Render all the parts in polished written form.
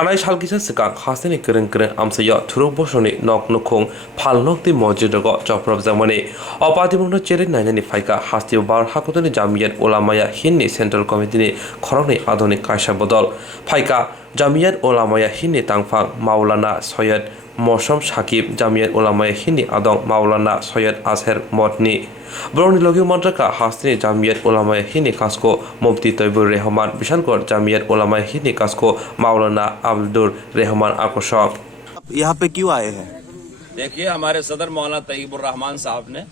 थानाय सालगिसा सिगां हास्टेनि गोरों गोरों आमसाया थुरुक बसनि नक नुखुं फालनकति मस्जिदग जफ्रबजामनि अपादिमुनो चेरे नायनायनि फाइका हास्ति बार हाकुतनि जामियात उलामाया हिन्दी सेंट्रल कमिटिनि खरंनि आधुनिक कायसा बदल फाइका जामियात उलामाया हिन्दी तांफां मावलाना सैयद मौसम साकिब जामियात उलामाया हिन्दी आदं मावलाना सैयद आजहेर मदनी बरनि लगियो मंत्रका हास्तिनि जामियात उलामाया हिन्दी कासको मुफ्ती तैयबुर रहमान विशालगढ़ जामियात उलामाया हिन्दी कासको मावलाना अब्दुल रहमान आकोशक। यहाँ पे क्यों आए हैं? देखिए, हमारे सदर मौलाना तैयबुर रहमान साहब ने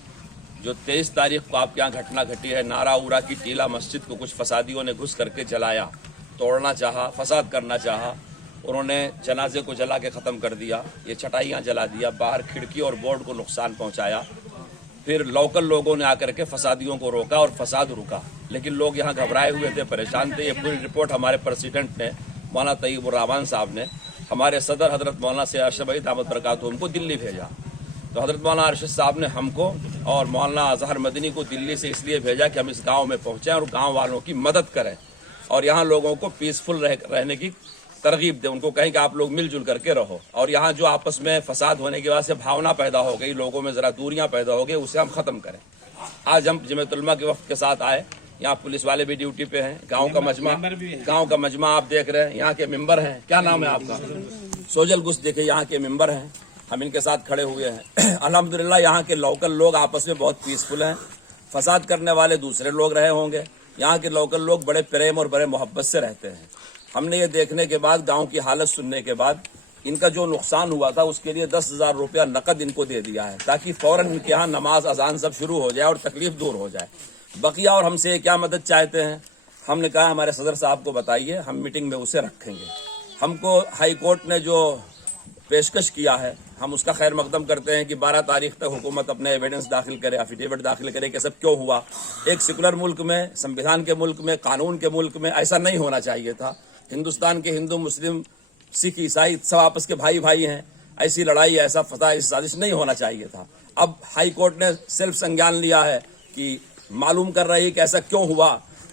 जो 23 तारीख को आपके यहाँ घटना घटी है, नारा उरा की टीला मस्जिद को कुछ फसादियों ने घुस करके जलाया, तोड़ना चाहा, फसाद करना चाहा। उन्होंने जनाजे को जला के ख़त्म कर दिया, ये चटाइयाँ जला दिया, बाहर खिड़की और बोर्ड को नुकसान पहुँचाया। फिर लोकल लोगों ने आकर के फसादियों को रोका और फसाद रुका, लेकिन लोग यहाँ घबराए हुए थे, परेशान थे। ये पूरी रिपोर्ट हमारे प्रेसिडेंट ने मौलाना तैयबुर रहमान साहब ने हमारे सदर हजरत मौलाना से अरशद भाई दामद बरकातुहू को दिल्ली भेजा। तो हजरत मौलाना अरशद साहब ने हमको और मौलाना अजहर मदनी को दिल्ली से इसलिए भेजा कि हम इस गांव में पहुंचें और गांव वालों की मदद करें और यहाँ लोगों को पीसफुल रहने की तरगीब दें, उनको कहें कि आप लोग मिलजुल करके रहो। और यहाँ जो आपस में फसाद होने की वजह से भावना पैदा हो गई, लोगों में जरा दूरियां पैदा हो गई, उसे हम खत्म करें। आज हम जमीयत उलमा के वक्त के साथ आए, यहाँ पुलिस वाले भी ड्यूटी पे हैं, गांव का मजमा आप देख रहे हैं, यहाँ के मेंबर हैं। क्या नाम है आपका? सोजल गुस देखे, यहाँ के मेंबर हैं, हम इनके साथ खड़े हुए हैं। अल्हम्दुलिल्लाह यहाँ के लोकल लोग आपस में बहुत पीसफुल हैं। फसाद करने वाले दूसरे लोग रहे होंगे, यहाँ के लोकल लोग बड़े प्रेम और बड़े मोहब्बत से रहते हैं। हमने ये देखने के बाद, गांव की हालत सुनने के बाद, इनका जो नुकसान हुआ था उसके लिए 10,000 रुपया नकद इनको दे दिया है, ताकि फौरन इनके यहाँ नमाज अजान सब शुरू हो जाए और तकलीफ दूर हो जाए। बकिया और हमसे क्या मदद चाहते हैं, हमने कहा हमारे सदर साहब को बताइए, हम मीटिंग में उसे रखेंगे। हमको हाई कोर्ट ने जो पेशकश किया है, हम उसका खैर मकदम करते हैं कि 12 तारीख तक हुकूमत अपने एविडेंस दाखिल करे, एफिडेविट दाखिल करे कि सब क्यों हुआ। एक सेकुलर मुल्क में, संविधान के मुल्क में, कानून के मुल्क में ऐसा नहीं होना चाहिए था। हिंदुस्तान के हिंदू, मुस्लिम, सिख, ईसाई सब आपस के भाई भाई हैं। ऐसी लड़ाई, ऐसा फतह, ऐसी साजिश नहीं होना चाहिए था। अब हाई कोर्ट ने सेल्फ संज्ञान लिया है कि मालूम कर रही है कि ऐसा क्यों हुआ,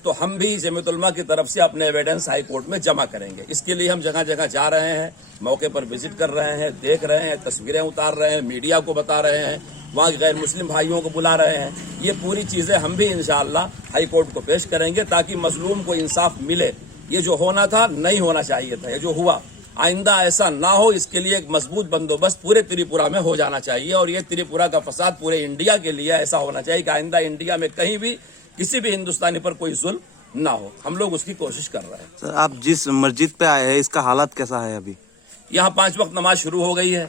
तो हम भी जमीयत उलमा की तरफ से अपने एविडेंस हाई कोर्ट में जमा करेंगे। इसके लिए हम जगह जगह जा रहे हैं, मौके पर विजिट कर रहे हैं, देख रहे हैं, तस्वीरें उतार रहे हैं, मीडिया को बता रहे हैं, वहाँ के गैर मुस्लिम भाइयों को बुला रहे हैं। ये पूरी चीज़ें हम भी इंशाअल्लाह हाई कोर्ट को पेश करेंगे, ताकि मजलूम को इंसाफ मिले। ये जो होना था नहीं होना चाहिए था, ये जो हुआ आइंदा ऐसा ना हो, इसके लिए एक मजबूत बंदोबस्त पूरे त्रिपुरा में हो जाना चाहिए। और ये त्रिपुरा का फसाद पूरे इंडिया के लिए ऐसा होना चाहिए कि आइंदा इंडिया में कहीं भी किसी भी हिंदुस्तानी पर कोई जुल्म ना हो। हम लोग उसकी कोशिश कर रहे हैं। सर, आप जिस मस्जिद पे आए हैं, इसका हालात कैसा है अभी? यहाँ 5 वक्त नमाज शुरू हो गई है,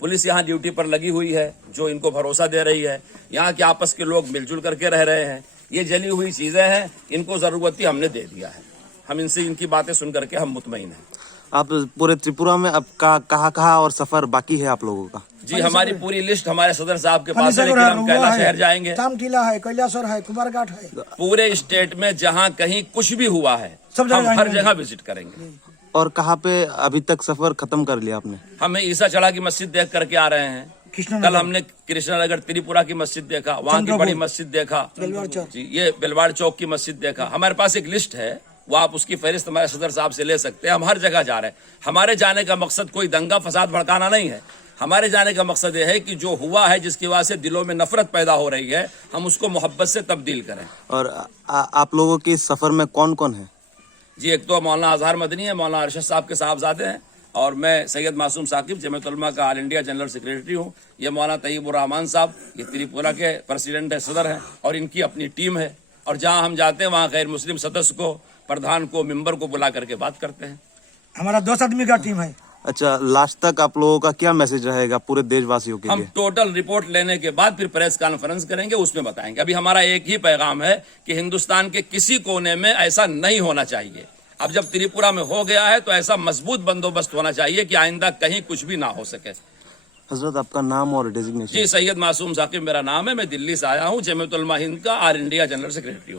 पुलिस यहाँ ड्यूटी पर लगी हुई है, जो इनको भरोसा दे रही है। यहाँ के आपस के लोग मिलजुल करके रह रहे हैं। ये जली हुई चीजें हैं, इनको जरूरत ही हमने दे दिया है। हम इनसे इनकी बातें सुन करके हम मुतमईन हैं। आप पूरे त्रिपुरा में अब कहाँ और सफर बाकी है आप लोगों का? जी, हमारी पूरी लिस्ट हमारे सदर साहब के पास है, लेकिन हम कैलाश शहर जाएंगे, तामटीला है, कैलाशर है, कुमारघाट है। पूरे स्टेट में जहाँ कहीं कुछ भी हुआ है हम हर जगह विजिट करेंगे। और कहाँ पे अभी तक सफर खत्म कर लिया आपने? हमें ईसा चढ़ा की मस्जिद देख करके आ रहे हैं। कल हमने कृष्णनगर त्रिपुरा की मस्जिद देखा, वहाँ की बड़ी मस्जिद देखा, जी ये बेलवाड़ चौक की मस्जिद देखा। हमारे पास एक लिस्ट है, वो आप उसकी फहरिस्त हमारे सदर साहब से ले सकते हैं। हम हर जगह जा रहे हैं। हमारे जाने का मकसद कोई दंगा फसाद भड़काना नहीं है। हमारे जाने का मकसद ये है कि जो हुआ है, जिसकी वजह से दिलों में नफरत पैदा हो रही है, हम उसको मोहब्बत से तब्दील करें। और आप लोगों के इस सफर में कौन कौन है? जी, एक तो मौलाना अजहर मदनी है, मौलाना अरशद साहब के साहबजादे हैं, और मैं सैयद मासूम साकिब जमीयत उलमा का ऑल इंडिया जनरल सेक्रेटरी हूँ। ये मौलाना तैयबुर रहमान साहब, ये त्रिपुरा के प्रेसिडेंट है, सदर हैं, और इनकी अपनी टीम है। और जहाँ हम जाते हैं वहाँ गैर मुस्लिम सदस्य को, प्रधान को, मेंबर को बुला करके बात करते हैं। हमारा 2 आदमी का टीम है। अच्छा, लास्ट तक आप लोगों का क्या मैसेज रहेगा पूरे देशवासियों के लिए? हम टोटल रिपोर्ट लेने के बाद फिर प्रेस कॉन्फ्रेंस करेंगे, उसमें बताएंगे। अभी हमारा एक ही पैगाम है कि हिंदुस्तान के किसी कोने में ऐसा नहीं होना चाहिए। अब जब त्रिपुरा में हो गया है तो ऐसा मजबूत बंदोबस्त होना चाहिए कि आइंदा कहीं कुछ भी ना हो सके। हजरत, आपका नाम और डेजिग्नेशन? जी, सैयद मासूम साकिब मेरा नाम है। मैं दिल्ली से आया हूँ, जमीयत उलमा हिंद का ऑल इंडिया जनरल सेक्रेटरी हूँ।